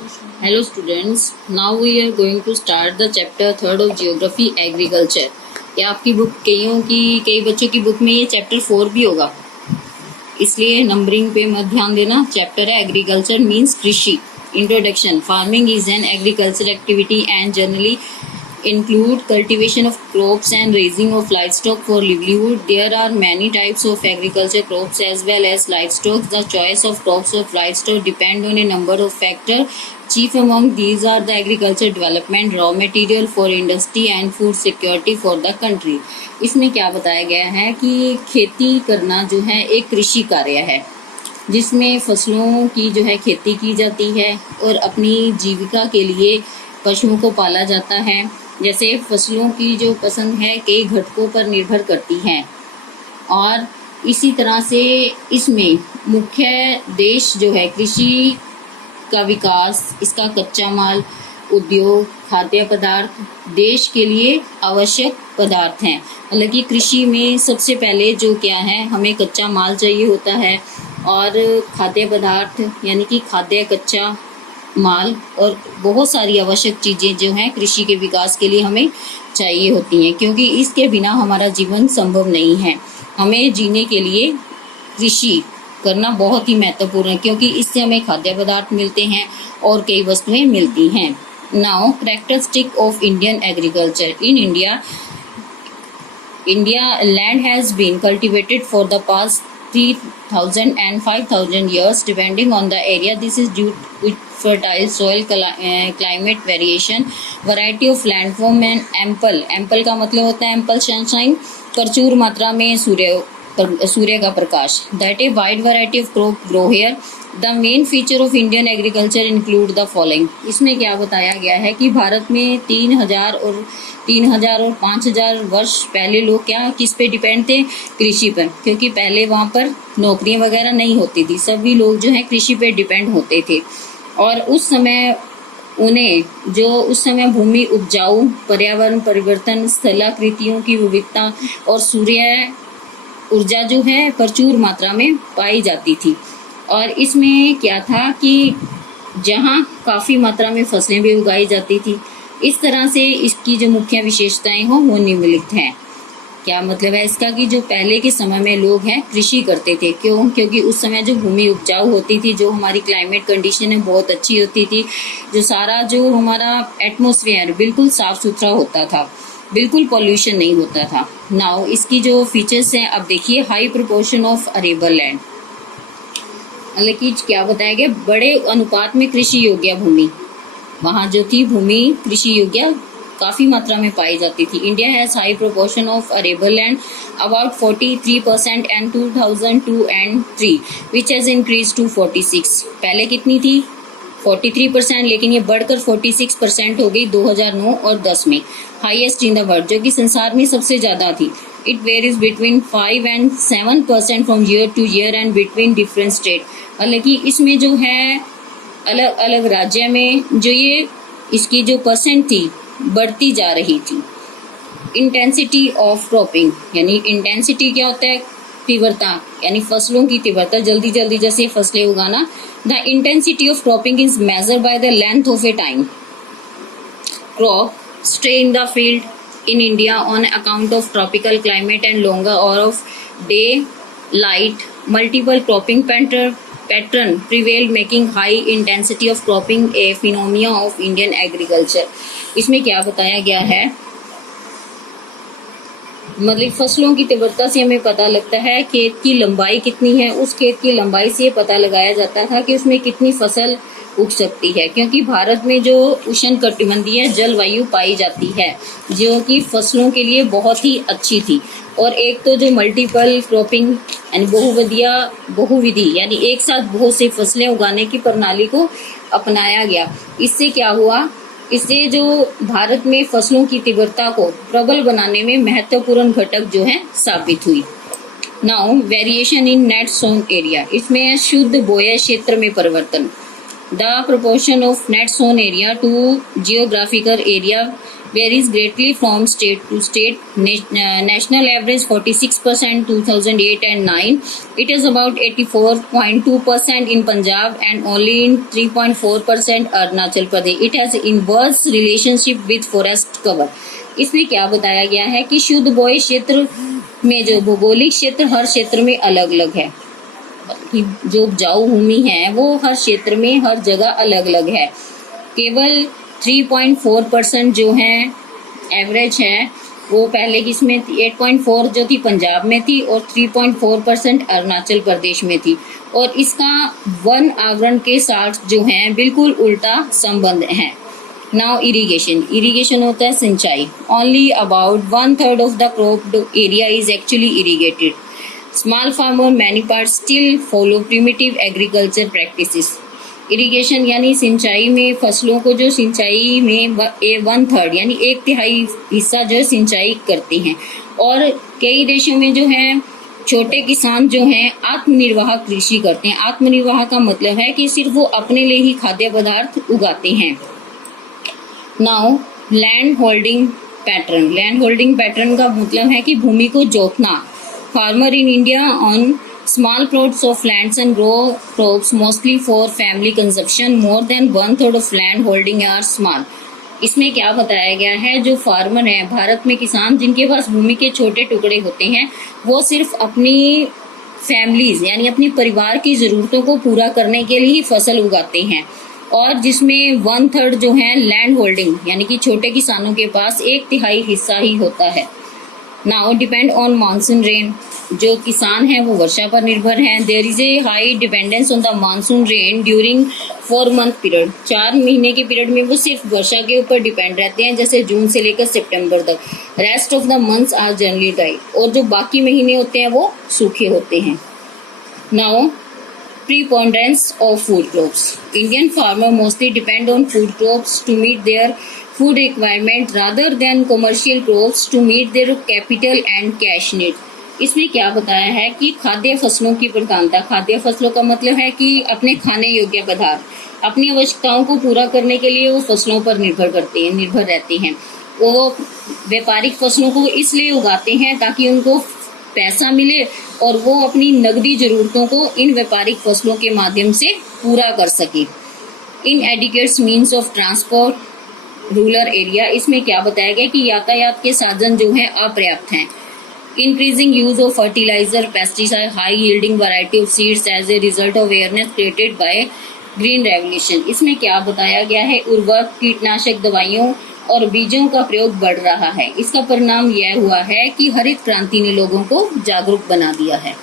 Hello students, now we are going to start the chapter third of geography agriculture. क्या आपकी book कई बच्चों की बुक में ये चैप्टर 4 भी होगा, इसलिए नंबरिंग पे मत ध्यान देना। चैप्टर है एग्रीकल्चर मीन्स कृषि। Introduction. Farming is an agriculture activity and generally include cultivation of crops and raising of livestock for livelihood. There are many types of agriculture crops as well as livestock. The choice of crops of livestock depend on a number of factors. Chief among these are the agriculture development, raw material for industry and food security for the country. इसमें क्या बताया गया है कि खेती करना जो है एक कृषि कार्य है जिसमें फसलों की जो है खेती की जाती है और अपनी जीविका के लिए पशुओं को पाला जाता है। जैसे फसलों की जो पसंद है कई घटकों पर निर्भर करती हैं और इसी तरह से इसमें मुख्य देश जो है कृषि का विकास, इसका कच्चा माल, उद्योग, खाद्य पदार्थ देश के लिए आवश्यक पदार्थ हैं। मतलब कि कृषि में सबसे पहले जो क्या है, हमें कच्चा माल चाहिए होता है और खाद्य पदार्थ यानी कि खाद्य कच्चा माल और बहुत सारी आवश्यक चीज़ें जो हैं कृषि के विकास के लिए हमें चाहिए होती हैं, क्योंकि इसके बिना हमारा जीवन संभव नहीं है। हमें जीने के लिए कृषि करना बहुत ही महत्वपूर्ण है, क्योंकि इससे हमें खाद्य पदार्थ मिलते हैं और कई वस्तुएं मिलती हैं। Now characteristic of Indian agriculture in India land has been cultivated for the past 3,000 and 5,000 years depending on the area. This is due to fertile soil, climate variation, variety of landform and ample का मतलब होता है ample sunshine, प्रचुर मात्रा में सूर्य का प्रकाश। That a wide variety of crop grow here. The main feature of Indian agriculture include the following. इसमें क्या बताया गया है कि भारत में 3,000 और 5,000 वर्ष पहले लोग किस पे डिपेंड थे? कृषि पर, क्योंकि पहले वहाँ पर नौकरियाँ वगैरह नहीं होती थी, सभी लोग जो है कृषि पे डिपेंड होते थे। और उस समय भूमि उपजाऊ, पर्यावरण परिवर्तन, स्थलाकृतियों की विविधता और सूर्य ऊर्जा जो है प्रचुर मात्रा में पाई जाती थी। और इसमें क्या था कि जहाँ काफ़ी मात्रा में फसलें भी उगाई जाती थी। इस तरह से इसकी जो मुख्य विशेषताएं हो वो निम्नलिखित हैं। क्या मतलब है इसका कि जो पहले के समय में लोग हैं कृषि करते थे, क्योंकि उस समय जो भूमि उपजाऊ होती थी, जो हमारी क्लाइमेट कंडीशन है बहुत अच्छी होती थी, जो सारा जो हमारा एटमॉस्फेयर बिल्कुल साफ सुथरा होता था, बिल्कुल पॉल्यूशन नहीं होता था। नाउ इसकी जो फीचर्स हैं अब देखिए। High proportion of arable land, मतलब कि क्या बताया गया, बड़े अनुपात में कृषि योग्य भूमि, वहाँ जो थी भूमि कृषि योग्य काफ़ी मात्रा में पाई जाती थी। India has high proportion of arable land about 43% and 2002 and 3 which has increase to 46। पहले कितनी थी? 43%, लेकिन ये बढ़कर 46% हो गई 2009 और 10 में। हाईएस्ट इन द वर्ल्ड, जो कि संसार में सबसे ज़्यादा थी। It varies between 5 and 7% from year two year and between different state. मतलब कि इसमें जो है अलग अलग राज्य में जो ये इसकी जो परसेंट थी बढ़ती जा रही थी। इंटेंसिटी ऑफ क्रॉपिंग, यानी इंटेंसिटी क्या होता है? तीव्रता, यानी फसलों की तीव्रता, जल्दी जल्दी जैसे फसलें उगाना। The intensity of cropping is measure by the length of a time crop stay in the field in India on account of tropical climate and longer hour of day light. Multiple cropping pattern prevailed making high intensity of cropping a phenomena of Indian agriculture। इसमें क्या बताया गया है, मतलब फसलों की तीव्रता से हमें पता लगता है खेत की लंबाई कितनी है। उस खेत की लंबाई से पता लगाया जाता था कि उसमें कितनी फसल उग सकती है, क्योंकि भारत में जो उष्णकटिबंधीय जलवायु पाई जाती है जो कि फसलों के लिए बहुत ही अच्छी थी। और एक तो जो मल्टीपल क्रॉपिंग यानी बहुविधि यानी एक साथ बहुत सी फसलें उगाने की प्रणाली को अपनाया गया। इससे क्या हुआ, इससे जो भारत में फसलों की तीव्रता को प्रबल बनाने में महत्वपूर्ण घटक जो है साबित हुई। Now variation in net sown area, इसमें शुद्ध बोया क्षेत्र में परिवर्तन। The proportion of net sown area to geographical area varies greatly from state to state. National average 46% 2008 and 9. It is about 84.2% in Punjab and only in 3.4% Arunachal Pradesh. It has inverse relationship with forest cover. इसमें क्या बताया गया है कि शुद्ध बोए क्षेत्र में जो भौगोलिक क्षेत्र हर क्षेत्र में अलग अलग है, कि जो उपजाऊ भूमि है वो हर क्षेत्र में हर जगह अलग अलग है। केवल 3.4% जो है एवरेज है वो पहले किसमें 8.4 जो थी पंजाब में थी और 3.4% अरुणाचल प्रदेश में थी, और इसका वन आवरण के साथ जो है बिल्कुल उल्टा संबंध है। नाउ इरिगेशन होता है सिंचाई। Only about 1/3 of the cropped area is actually irrigated. Small farmer many part still follow primitive agriculture practices. Irrigation यानी सिंचाई में फसलों को जो सिंचाई में 1/3 यानी 1/3 हिस्सा जो है सिंचाई करते हैं, और कई देशों में जो है छोटे किसान जो हैं आत्मनिर्वाह कृषि करते हैं। आत्मनिर्वाह का मतलब है कि सिर्फ वो अपने लिए ही खाद्य पदार्थ उगाते हैं। नाउ लैंड होल्डिंग पैटर्न का मतलब है कि भूमि को जोतना। Farmer in India on small plots of lands and grow crops mostly for family consumption. More than 1/3 of land holding are small. इसमें क्या बताया गया है, जो फार्मर हैं भारत में किसान जिनके पास भूमि के छोटे टुकड़े होते हैं वो सिर्फ अपनी फैमिलीज यानी अपने परिवार की ज़रूरतों को पूरा करने के लिए ही फसल उगाते हैं, और जिसमें 1/3 जो है लैंड होल्डिंग यानी कि छोटे किसानों के पास 1/3 हिस्सा ही होता है। Now depend on monsoon rain. जो किसान हैं वो वर्षा पर निर्भर हैं। There is a high dependence on the monsoon rain during 4 month period. 4 महीने के पीरियड में वो सिर्फ वर्षा के ऊपर डिपेंड रहते हैं, जैसे जून से लेकर सितंबर तक। Rest of the months are generally dry, और जो बाकी महीने होते हैं वो सूखे होते हैं। Now preponderance of food crops. Indian farmer mostly depend on food crops to meet their food requirement rather than commercial crops to meet their capital and cash need. इसमें क्या बताया है कि खाद्य फसलों की प्रधानता। खाद्य फसलों का मतलब है कि अपने खाने योग्य पदार्थ अपनी आवश्यकताओं को पूरा करने के लिए वो फसलों पर निर्भर रहते हैं। वो व्यापारिक फसलों को इसलिए उगाते हैं ताकि उनको पैसा मिले और वो अपनी नकदी जरूरतों को इन व्यापारिक फसलों के माध्यम से पूरा कर सके। इनएडिक्वेट means of transport rural area. इसमें क्या बताया गया कि यातायात के साधन जो हैं अपर्याप्त हैं। Increasing use of fertiliser pesticide high yielding variety of seeds as a result of awareness created by green revolution. इसमें क्या बताया गया है, उर्वरक कीटनाशक दवाइयों और बीजों का प्रयोग बढ़ रहा है। इसका परिणाम यह हुआ है कि हरित क्रांति ने लोगों को जागरूक बना दिया है।